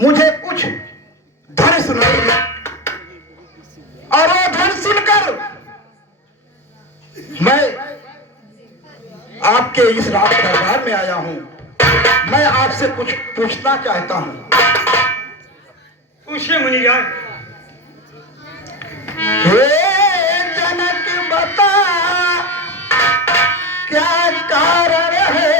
मुझे कुछ धन सुनाई दे और वो धन सुनकर मैं आपके इस राज दरबार में आया हूं। मैं आपसे कुछ पूछना चाहता हूं। पूछिए मुनिराज। हे जनक बता क्या कारण है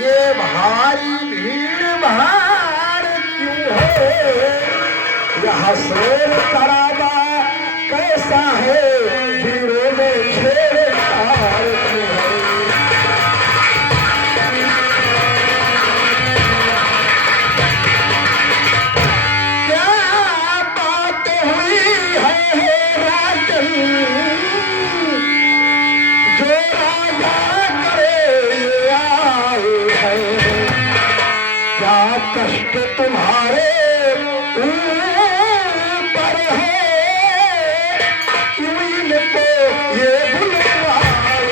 ये भारी भीड़ भाड़ क्यों है? यह शोर शराबा कैसा है? भीड़ों में छेड़छाड़ क्यों है? कष्ट तुम्हारे ऊपर है क्यों इनको ये बुलवाए?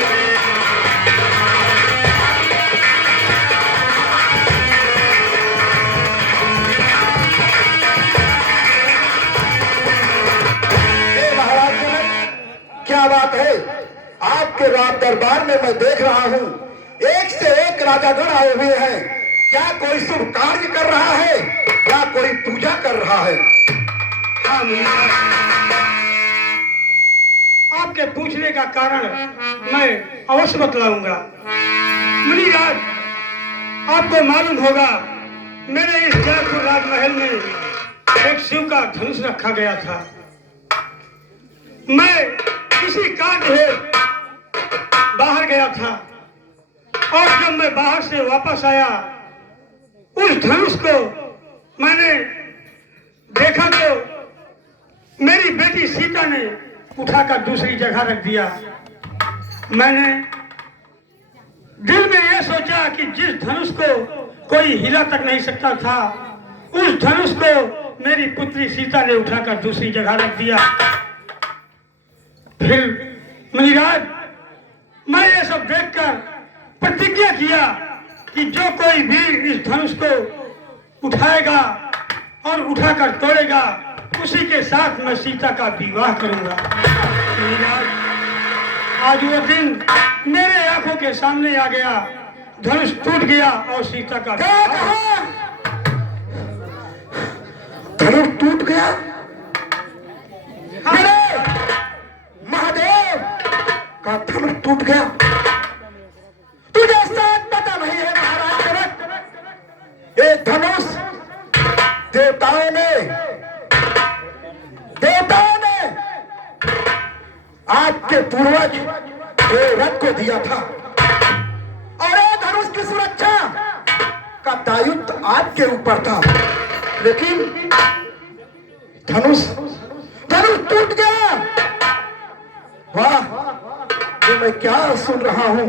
महाराज जनक, क्या बात है? आपके राज दरबार में मैं देख रहा हूँ एक से एक राजागण आए हुए हैं। क्या कोई शुभ कार्य कर रहा है या कोई पूजा कर रहा है? हाँ आपके पूछने का कारण मैं अवश्य बतलाऊंगा। मुनिराज, आपको मालूम होगा मेरे इस जयपुर राजमहल में एक शिव का धनुष रखा गया था। मैं किसी कार्य हेतु बाहर गया था और जब मैं बाहर से वापस आया उस धनुष को मैंने देखा तो मेरी बेटी सीता ने उठाकर दूसरी जगह रख दिया। मैंने दिल में यह सोचा कि जिस धनुष को कोई हिला तक नहीं सकता था उस धनुष को मेरी पुत्री सीता ने उठाकर दूसरी जगह रख दिया। फिर मुनिराज, मैं ये सब देखकर प्रतिज्ञा किया कि जो कोई भी इस धनुष को उठाएगा और उठाकर तोड़ेगा उसी के साथ मैं सीता का विवाह करूंगा। आज वो दिन मेरे आंखों के सामने आ गया, धनुष टूट गया और सीता का धनुष टूट गया। महादेव का धनुष टूट गया। तुझे शायद पता नहीं है महाराज जनक, ये धनुष देवताओं ने आपके पूर्वज देवव्रत को दिया था और ये धनुष की सुरक्षा का दायित्व आपके ऊपर था, लेकिन धनुष टूट गया। वाह, ये मैं क्या सुन रहा हूं?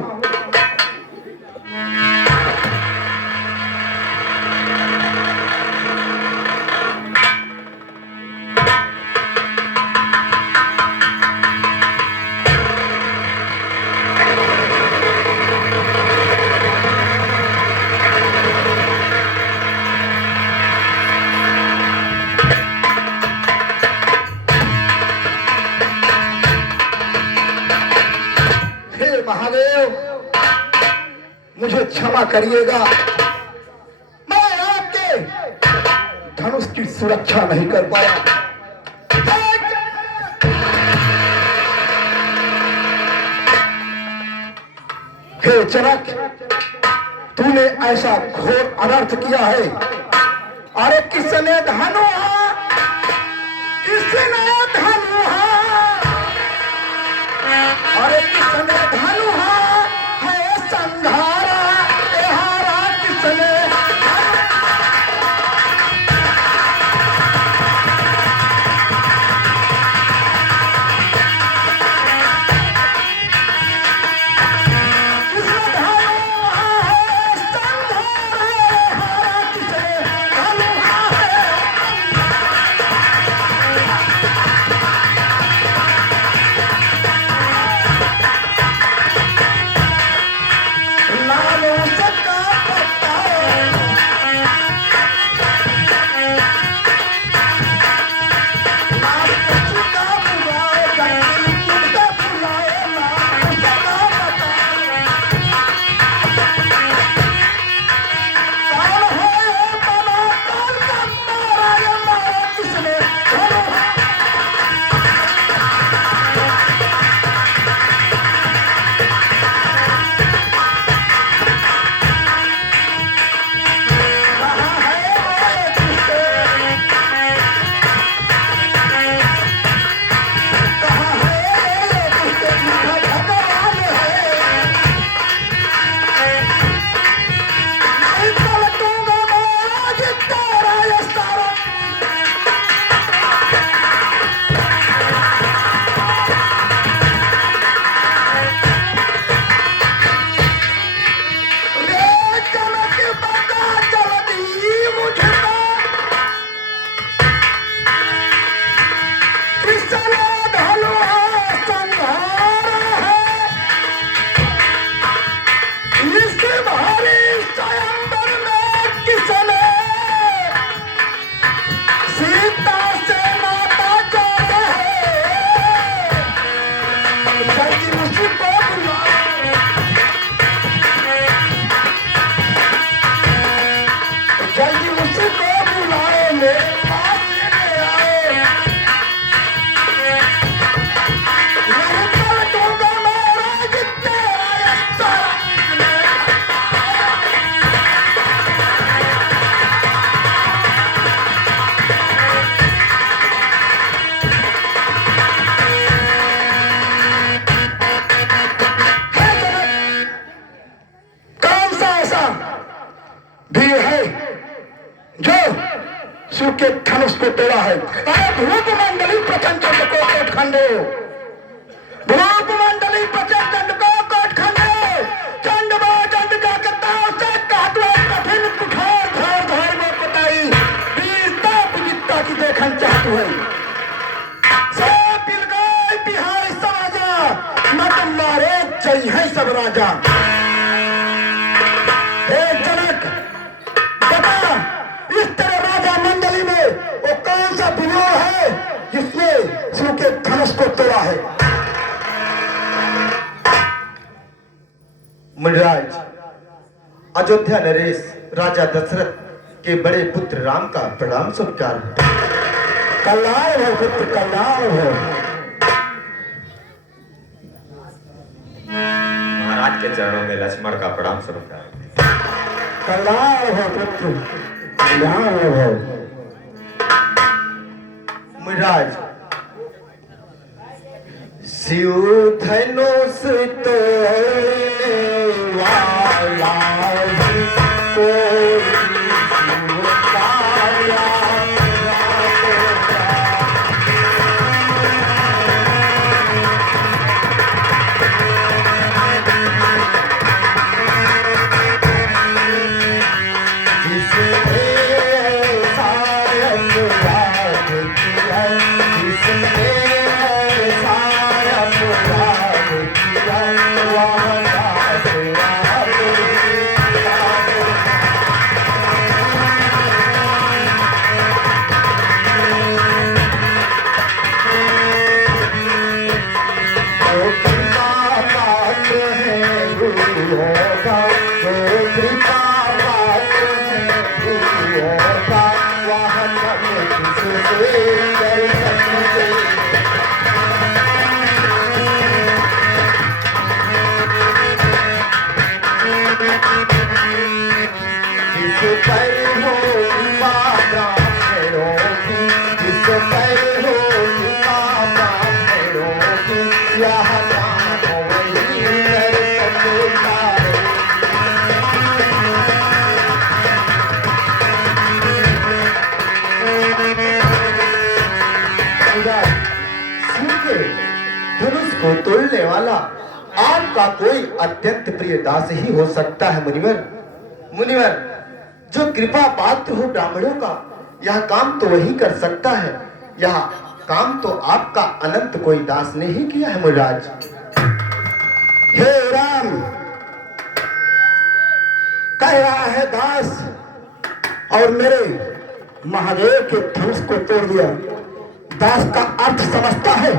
महादेव, मुझे क्षमा करिएगा, मैं आपके धनुष की सुरक्षा नहीं कर पाया। हे जनक, तूने ऐसा घोर अनर्थ किया है। अरे किसने धनुहा, किसने धनुहा, अरे किसने धनुहा है संघारा, एहारा किसने शिव के धनुष को तोड़ा है। अरे भूप मंडली प्रचंड चंड को कोट खंडो, भूप मंडली प्रचंड चंड को कोट खंडो, चंड बा चंड का कताव से काटवे कठिन कुठार धार धार में पताई, वीरता पुजिता की देखन चाहतु है। से पिल गए बिहार समाजा, मत मारे जय है सब राजा। हे जनक बता, इस तरह राजा मंडली में वो कौन सा विनोद है जिसने शिव के धनुष को तोड़ा है? मुनिराज, अयोध्या नरेश राजा दशरथ के बड़े पुत्र राम का प्रणाम स्वीकार हो। कल्याण हो पुत्र, कल्याण हो। महाराज के चरणों में लक्ष्मण का प्रणाम स्वीकार हो। कल्याण हो पुत्र, कल्याण हो। मुनिराज, शिव धनुष तोड़ने वाला कोई शिव काया धनुष को तोड़ने वाला आपका कोई अत्यंत प्रिय दास ही हो सकता है। मुनिवर, मुनिवर, जो कृपा पात्र हो ब्राह्मणों का, यह काम तो वही कर सकता है। यह काम तो आपका अनंत कोई दास ने ही किया है। मुनिराज, हे राम, कह रहा है दास और मेरे महादेव के धनुष को तोड़ दिया। दास का अर्थ समझता है?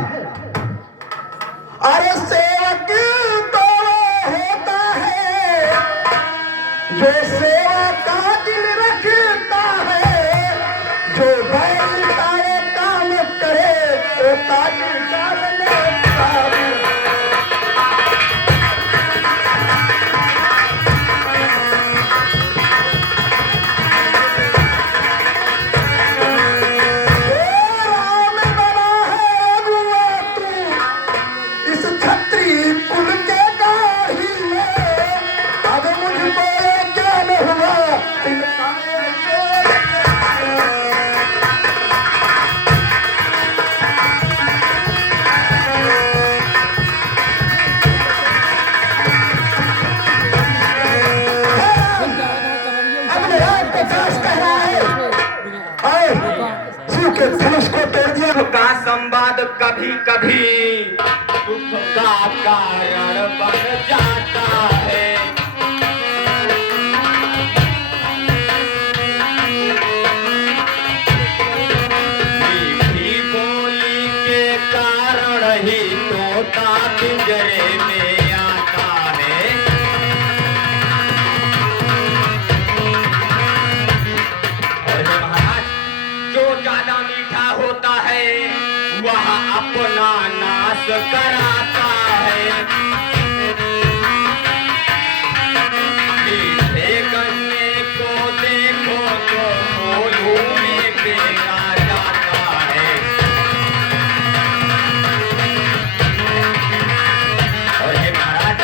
अरे सेवक तो वो होता है जो सेवा का दिल रखता है, जो बैल का ये काम करे तो ताज डाल लेता है। धनुष को तोड़ दिया। का संवाद कभी कभी दुख का कारण बन जाता है। मीठी बोली के कारण ही तोता पिंजरे में आता है। और महाराज, जो ज्यादा मीठा होता है वह अपना नाश कराता है। मीठे गन्ने को देखो तो कोल्हू में फेंका जाता है। और ये महाराज,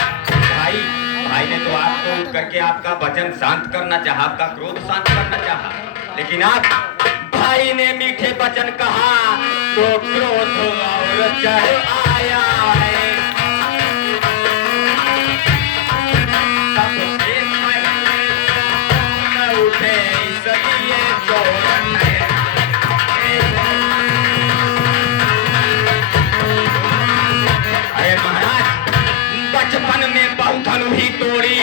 भाई ने तो आपको करके आपका वचन शांत करना चाहा, आपका क्रोध शांत करना चाहा, लेकिन आप भाई भाई ने मीठे वचन कहा तो क्रोध और चढ़ आया है। सबसे पहले न उठे इसलिए चोर है। अरे महाराज, बचपन में बहुत धनु ही तोड़ी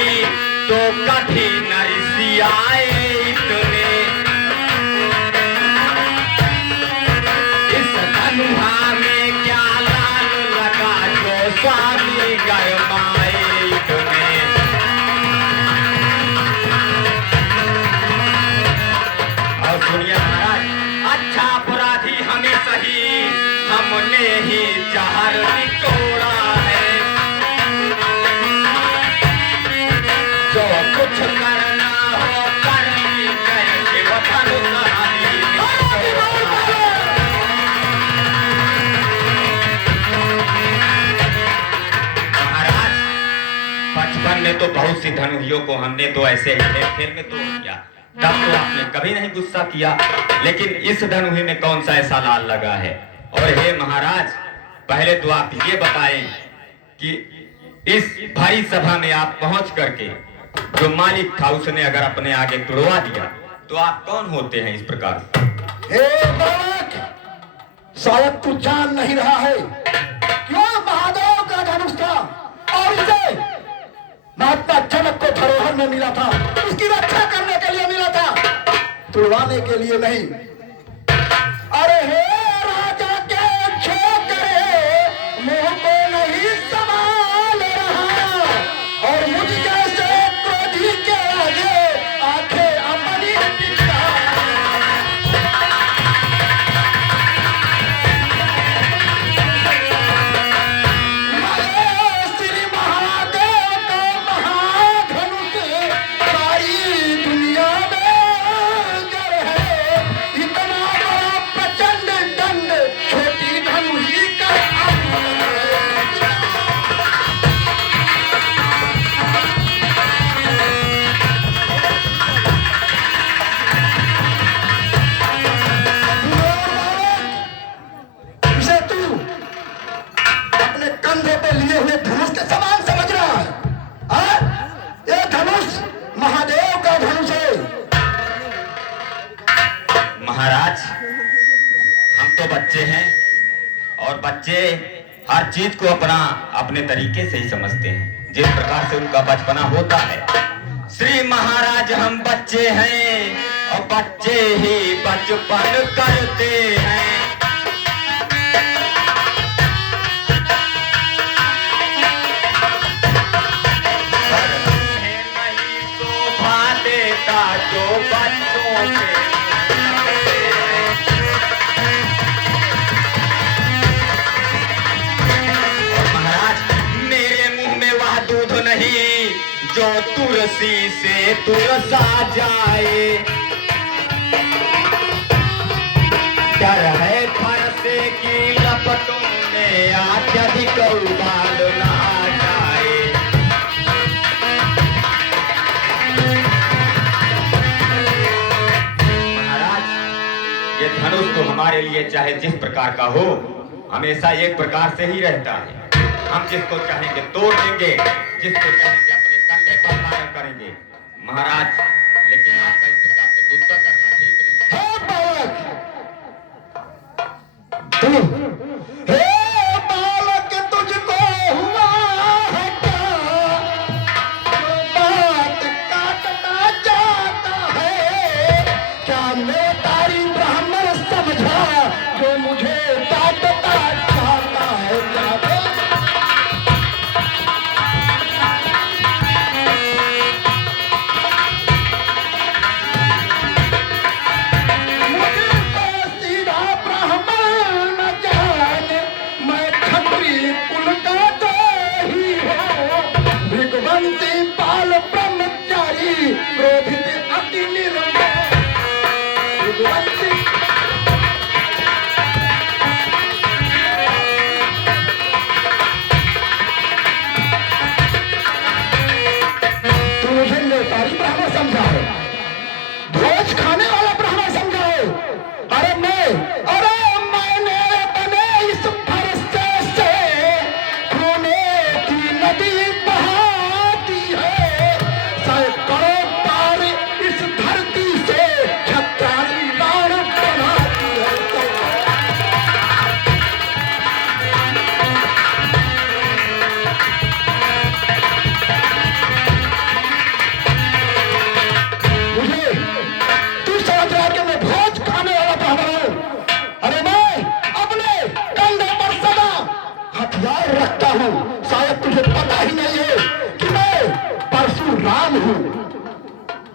तो कभी नरसी आए इतने। इस धनुहा में क्या लाल लगा जो स्वामी गरमाए इतने। और सुनिए महाराज, अच्छा अपराधी हमें सही, हमने ही जहर निचोड़ा है। जो कुछ करना हो कर लीजिए, शिव धनुषधारी महाराज, बचपन में तो बहुत सी धनुहियों को हमने तो ऐसे ही खेल खेल में तोड़ दिया, तब तो आपने कभी नहीं गुस्सा किया। लेकिन इस धनुही में कौन सा ऐसा लाल लगा है? और हे महाराज, पहले तो आप ये बताएं कि इस भारी सभा में आप पहुंच करके जो मालिक था उसने अगर अपने आगे तुड़वा दिया तो आप कौन होते हैं इस प्रकार? हे बालक, शायद तू जान नहीं रहा है क्यों महादेव का धनुष था और इसे महात्मा जनक को धरोहर में मिला था, उसकी रक्षा करने के लिए मिला था, तुड़वाने के लिए नहीं। अरे हे राजा के छोकरे, मुंह को नहीं संभाल रहा और मुझ जैसे क्रोधी के आगे आंखें अपनी टिका। श्री महादेव का महाधनुष सारी दुनिया में जर है, इतना बड़ा प्रचंड दंड छोटी धनुही का इसे तू अपने कंधे पे लिए हुए धनुष के समान समझ रहा है? हाँ? ये धनुष महादेव का धनुष है। महाराज, हम तो बच्चे हैं और बच्चे हर चीज को अपने तरीके से ही समझते हैं, जिस प्रकार से उनका बचपना होता है। श्री महाराज, हम बच्चे हैं और बच्चे ही बचपन करते हैं। पर तुम्हें नहीं शोभा देता जो बच्चों के नहीं जो तुलसी से तुलसा जाए। डर है फरसे की लपटों में अत्यधिक उबाल ना जाए। महाराज, ये धनुष तो हमारे लिए चाहे जिस प्रकार का हो, हमेशा एक प्रकार से ही रहता है। हम जिसको चाहेंगे तोड़ देंगे, जिसको चाहेंगे अपने कंधे पर धारण करेंगे। महाराज, लेकिन आपका इस प्रकार से गुस्सा करना ठीक नहीं। हे बालक, तुझको हुआ है क्या? बात काटना चाहता है क्या? मैं तारी ब्राह्मण समझा जो मुझे काटना चाहता है क्या? भोज खाने वाला ब्राह्मण समझा है। अरे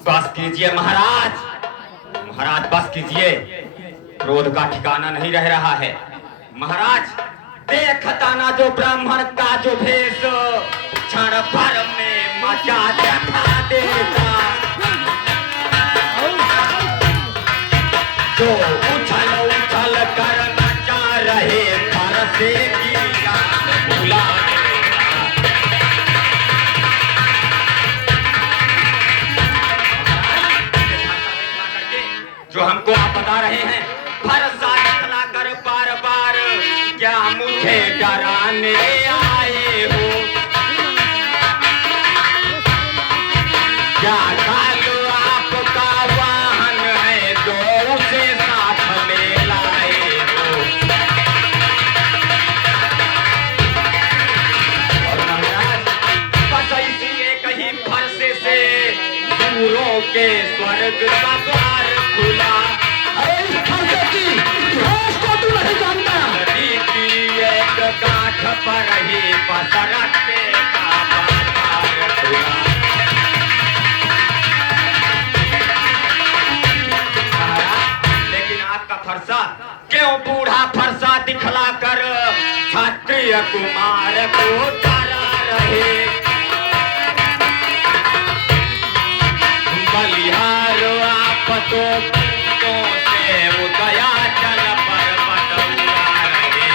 बस कीजिए महाराज, महाराज बस कीजिए, क्रोध का ठिकाना नहीं रह रहा है। महाराज देखता ना जो ब्राह्मण का जो भेष, क्षण भर में मचा दिखा देगा। जो उछल उछल कर नचा रहे फरसे की याद भुला देगा। जो हमको आप बता रहे हैं फरसा दिखला कर बार बार, क्या मुझे डराने आए हो? क्या कालू आपका वाहन है जो उसे साथ में लाए हो? और महाराज बस इसी एक ही फरसे से दूरों के स्वर्ग का द्वार खुला। अरे इस फरसे की इतिहास को तू नहीं जानता। नदी की एक गांठ पर ही पसरते का बाजार खुला। लेकिन आपका फरसा क्यों बूढ़ा फरसा दिखला कर क्षत्रिय कुमार को डरा रहे? बलिहार आप तो पूतों से उदया चल पर्वत उड़ा रहे।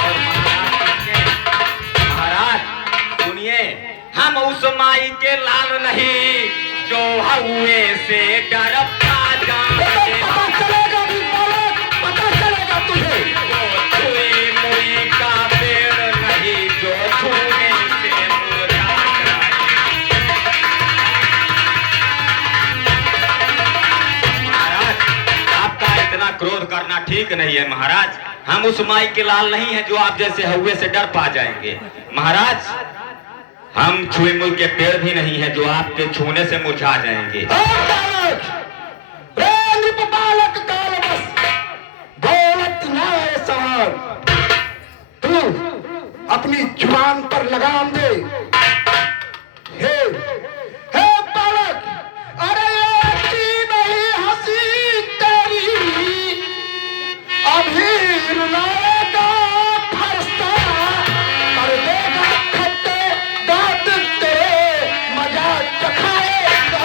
और महाराज सुनिए, हम उस माई के लाल नहीं जो हउए से डरता जानते। पता चलेगा भी बालक, पता चलेगा तुझे। वो छुई मुई का पेड़ नहीं जो छूने से मुरझा जाए। महाराज आपका इतना क्रोध करना ठीक नहीं है। महाराज हम उस माई के लाल नहीं है जो आप जैसे हउए से डर पा जाएंगे। महाराज हम छुई मुई के पेड़ भी नहीं है जो आपके छूने से मुरझा जाएंगे। बालक काल बस दौलत न्याय सवार, तू अपनी जुबान पर लगाम दे। हे हे बालक, अरे अच्छी नहीं हंसी तेरी, अभी रुलाएगा फरसा, कर देगा खट्टे दांत तेरे, मजा चखाएगा।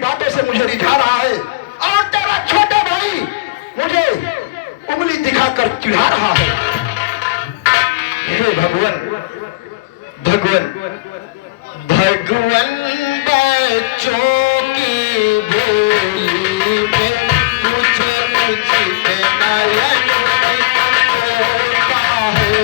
बातों से मुझे रिझा रहा है और तेरा छोटा भाई मुझे उंगली दिखाकर चिढ़ा रहा है। हे भगवान, भगवान, भगवान बच्चों की बोली में मुझे उचित नयन होता है।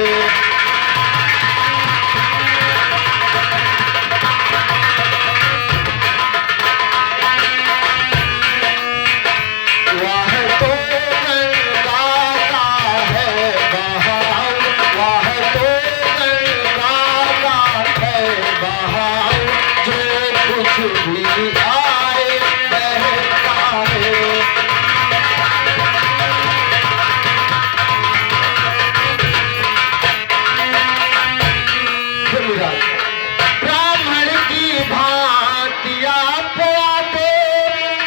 ब्राह्मण की भांतिया पोते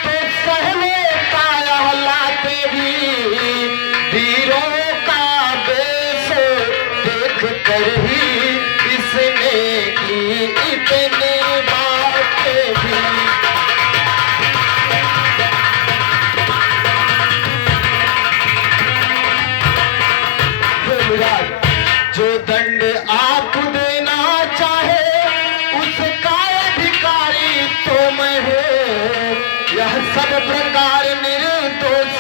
तो सहले काया लाते भी, वीरों का बेस देख कर ही इसने की इतनी बातें भी। जो दंड आप देना चाहे उसका अधिकारी तो मैं हूँ। यह सब प्रकार निर्दोष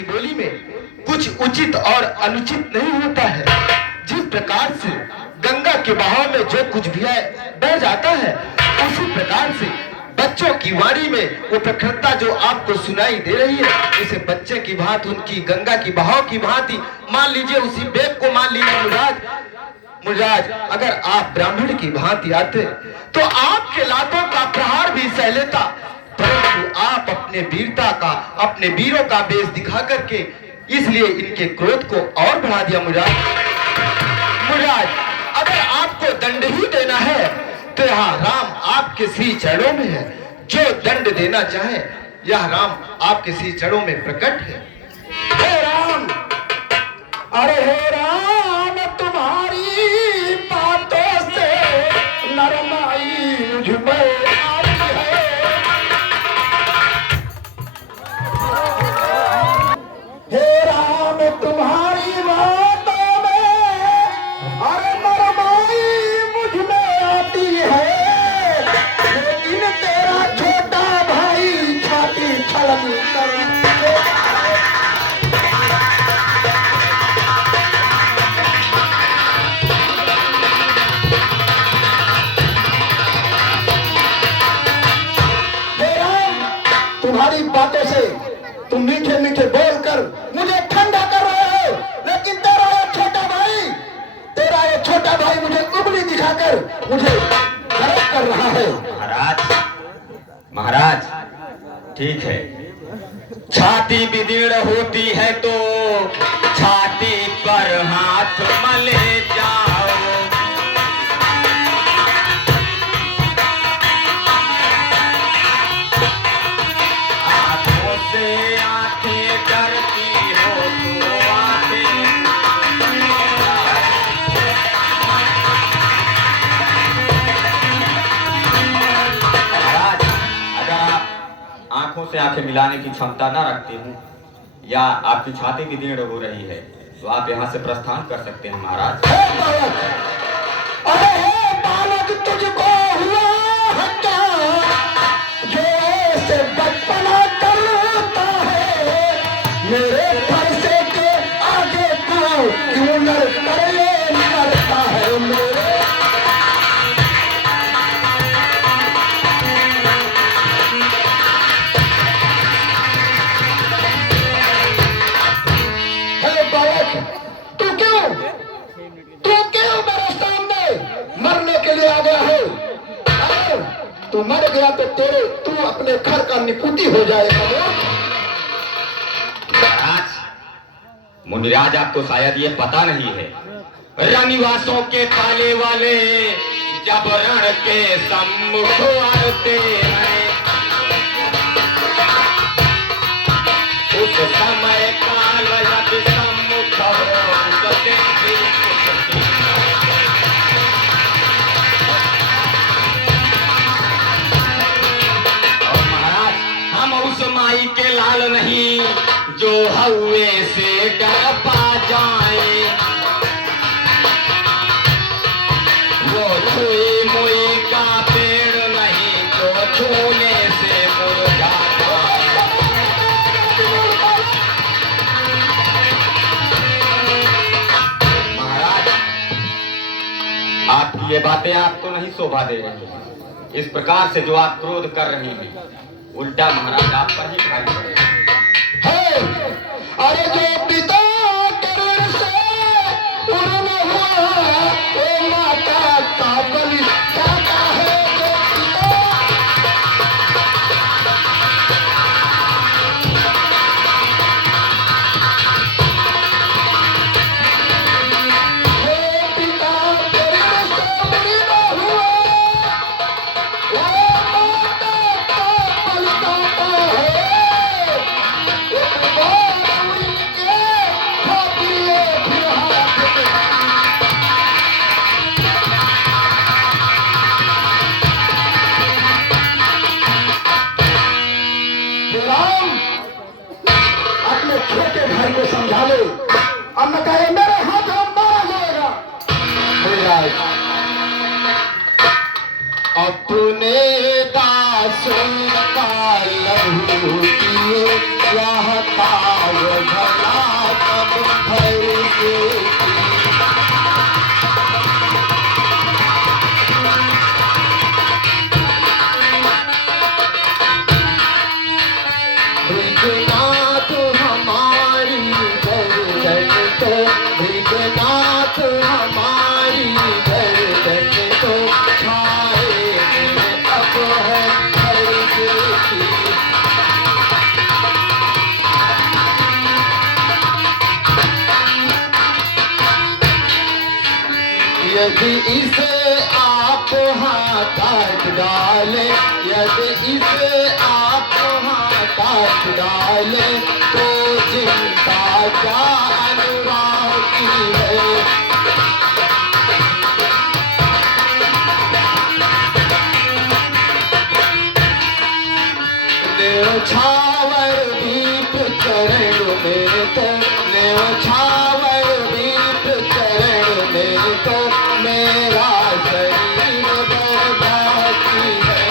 की बोली में कुछ उचित और अनुचित नहीं होता है। जिस प्रकार से गंगा के बहाव में जो कुछ भी बह जाता है, उसी प्रकार से बच्चों की वाणी में वो प्रखरता जो आपको सुनाई दे रही है, उसे बच्चे की भांति, उनकी गंगा की बहाव की भांति मान लीजिए, उसी बेग को मान लीजिए। मुराज, अगर आप ब्राह्मण की भांति आते तो आपके लातों का प्रहार भी सह लेता, परंतु आप अपने वीरता का, अपने वीरों का बेस दिखा करके इसलिए इनके क्रोध को और बढ़ा दिया। मुराज, अगर आपको दंड ही देना है तो यहाँ राम आपके श्री चरणों में है। जो दंड देना चाहे यह राम आपके श्री चरणों में प्रकट है। हे राम, अरे हे राम, तुम्हारी बातों से नरमाई मुझ में आती है। हे राम, तुम्हारी बातों में अरे नरमाई मुझ में आती है, लेकिन तेरा छोटा भाई छाती छलन कर तुम्हारी बातों से तुम मीठे मीठे बोलकर मुझे ठंडा कर रहे हो, लेकिन तेरा ये छोटा भाई मुझे उंगली दिखाकर मुझे गलत कर रहा है। महाराज, ठीक है, छाती विदीर्ण होती है तो छाती पर हाथ मले जाओ। आंखों से आंखें डरती हो तो आंखें। महाराज, अगर आप आंखों से आंखें मिलाने की क्षमता न रखते हूँ या आपकी छाती विदीर्ण हो रही है तो आप यहाँ से प्रस्थान कर सकते हैं। महाराज, अरे हे बालक, तुझको हुआ है क्या जो ऐसे बचपना करता है? मेरे फरसे के आगे तू क्यों लड़ता है? मेरे मरने के लिए आ गया है? अगर तू मर गया तो तू अपने घर का निपुती हो जाएगा। मुनिराज, आपको शायद ये पता नहीं है, रनिवासों के ताले वाले जब रण के सम्मुख आते हैं, उस समय काल जब सम्मुख होते हैं। उस माई के लाल नहीं जो हवे से डर पा जाए, वो छुई मुई का पेड़ नहीं जो छूने से मुरझा जाए। महाराज, आपकी ये बातें आपको नहीं शोभा दे रही। इस प्रकार से जो आप क्रोध कर रही हैं, उल्टा महाराज आप पर ही भारी पड़ेगा। अरे जो पिता करण से उन्होंने हुआ, वो माता का बलि जाता है। जो पिता करण से उन्होंने हुआ, वो माता का बलि जाता है। अपने छोटे भाई को समझा ले, अब मैं कहे मेरे हाथ में मारा जाएगा। अपने दासों का लहू पिए, यह तो भीखनाथ हमारी गर्दन तो छाए में अब है फर्ज की। यदि इसे आप हाथ डाले, यदि इसे आप हाथ डाले तो चिंता क्या अनुराग की है। न्योछावर दीप चरण में तो, न्योछावर दीप चरण में तो मेरा शरीर बर्बादी है।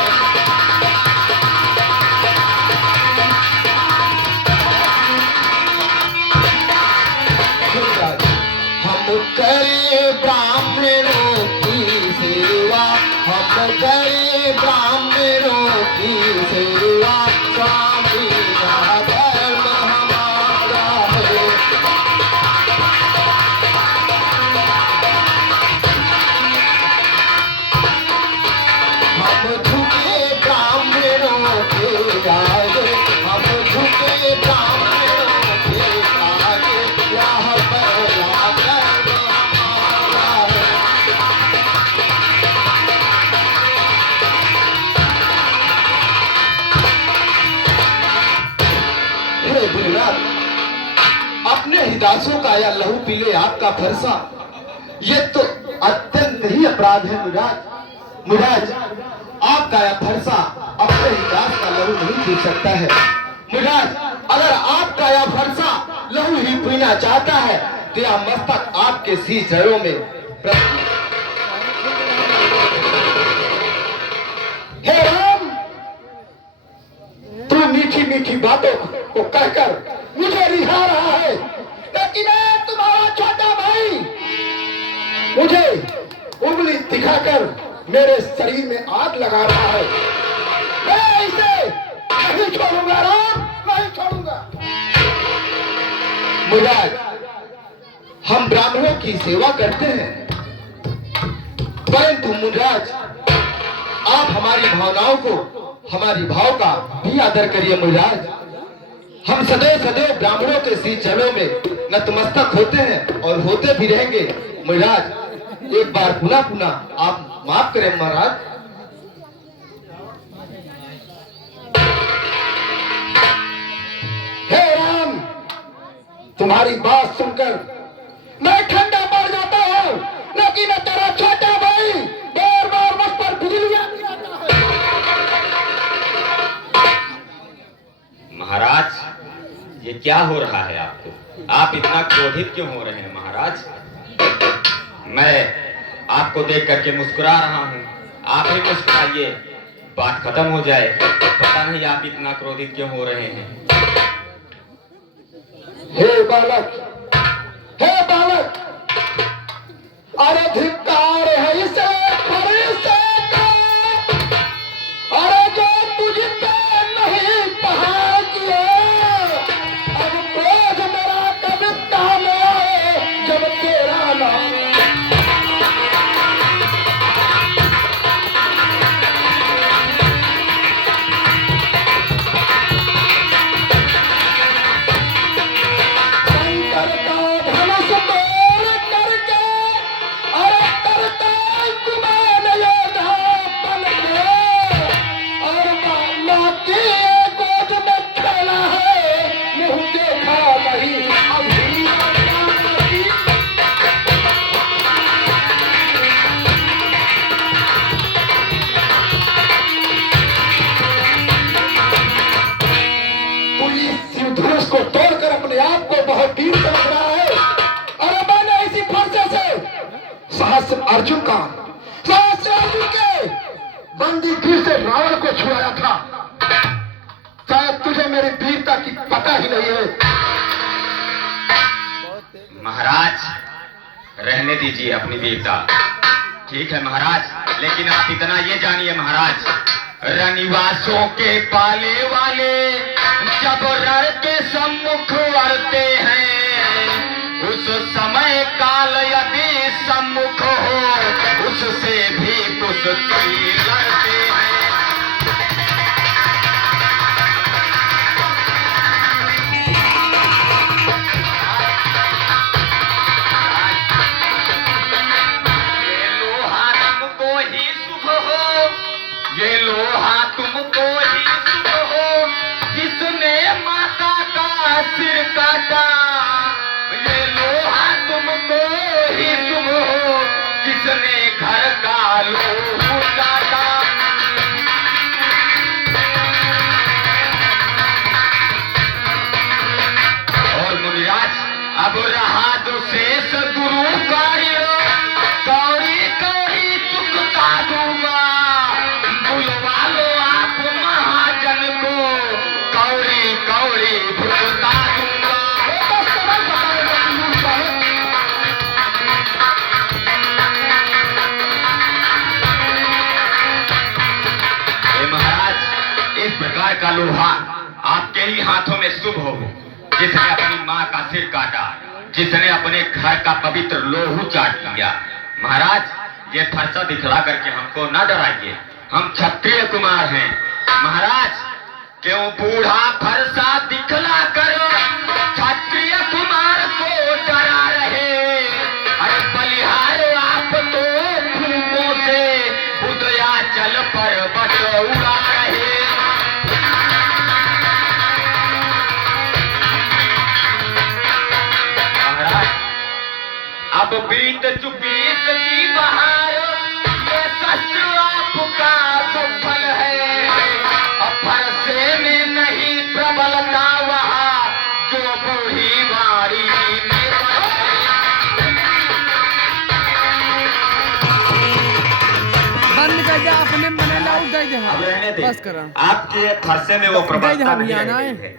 हम करें ब्राह्मणों की सेवा, हम करें ब्राह्मणों की सेवा, स्वामी का धर्म हमारा है। हम झुके ब्राह्मणों के आगे, हम झुके ब्राह्मणों के आगे, यह पहला धर्म हमारा है। हे गुरुनाथ, अपने ही दासों का या लहू पीले आपका फरसा, ये तो अत्यंत ही अपराध है मुराद। मुराद, आपका यह फरसा अपने ही दास का लहू नहीं पी सकता है। मुराद, अगर आपका यह फरसा लहू ही पीना चाहता है तो यह मस्तक आपके सी जड़ों में हे राम, तू मीठी मीठी बातों को कहकर मुझे रिझा रहा है, लेकिन मैं तुम्हारा छोटा भाई मुझे उंगली दिखाकर मेरे शरीर में आग लगा रहा है। मैं इसे नहीं छोड़ूंगा राम, नहीं छोड़ूंगा। मुराद, हम ब्राह्मणों की सेवा करते हैं, परंतु मुराद आप हमारी भावनाओं को, हमारी भाव का भी आदर करिए। मुराद, हम सदैव सदैव ब्राह्मणों के सी चरणों में नतमस्तक होते हैं और होते भी रहेंगे। मुराद, एक बार पुनः पुनः आप माफ करें महाराज। हे राम, तुम्हारी बात सुनकर मैं ठंडा पड़ जाता हूँ, लेकिन तेरा छोटा भाई बार बार मुझ पर बिजलियां गिराता है। महाराज, ये क्या हो रहा है आपको? आप इतना क्रोधित क्यों हो रहे हैं महाराज? मैं आपको देख करके मुस्कुरा रहा हूँ, आप ही मुस्कुराइए, बात खत्म हो जाए। पता नहीं आप इतना क्रोधित क्यों हो रहे हैं। हे बालक, हे बालक, अरे धिक्कार है इसे फरिश्ते का, अरे जो तुझ पे नहीं पहाड़ किए, अब क्रोध मेरा कविता में आए जब तेरा नाम। को तोड़कर अपने आप को बहुत वीर समझ रहा है। और मैंने इसी फरसे से सहस्त्र अर्जुन के बंदी गिर से रावण को छुड़ाया था। शायद तुझे मेरी वीरता की पता ही नहीं है। महाराज, रहने दीजिए अपनी वीरता। ठीक है महाराज, लेकिन आप इतना ये जानिए महाराज, रनिवासों के पाले वाले जब रण के सम्मुख वर्ते हैं, उस समय काल यदि सम्मुख हो उससे भी कुश्ती लड़ते हैं। ये लोहा तुमको ही शुभ हो, ये लोहा तुमको ही शुभ हो, जिसने माता का सिर काटा। ये लोहा तुमको ही शुभ हो, जिसने घर का लोहू काटा। और मुनिराज अब रहा जो शेष गुरु कार्य, कौड़ी कौड़ी चुकता दूंगा। बुलवा लो आप महाजन को, कौड़ी कौड़ी भुगता दूंगा। हे महाराज, इस प्रकार का लोहा आपके ही हाथों में शुभ हो, जिसने अपनी माँ का सिर काटा, जिसने अपने घर का पवित्र लोहू चाट लिया। महाराज ये फरसा दिखला करके हमको न डराइए, हम क्षत्रिय कुमार हैं। महाराज क्यों बूढ़ा फरसा दिखला कर क्षत्रिय कुमार को डरा रहे। अरे बलिहार आप तो फूकों से उदयाचल पर्वत उड़ा रहे। अब बीत चुकी इसकी बहार, ये शस्त्र आपका सफल है। अब फरसे में नहीं प्रबलता वहाँ, जो बूढ़ी वारी में बंद कर जा अपने मने लाउड दे दे। अब रहने दे। बस करा आपके फरसे में वो प्रबलता नहीं आना रह है। गई है।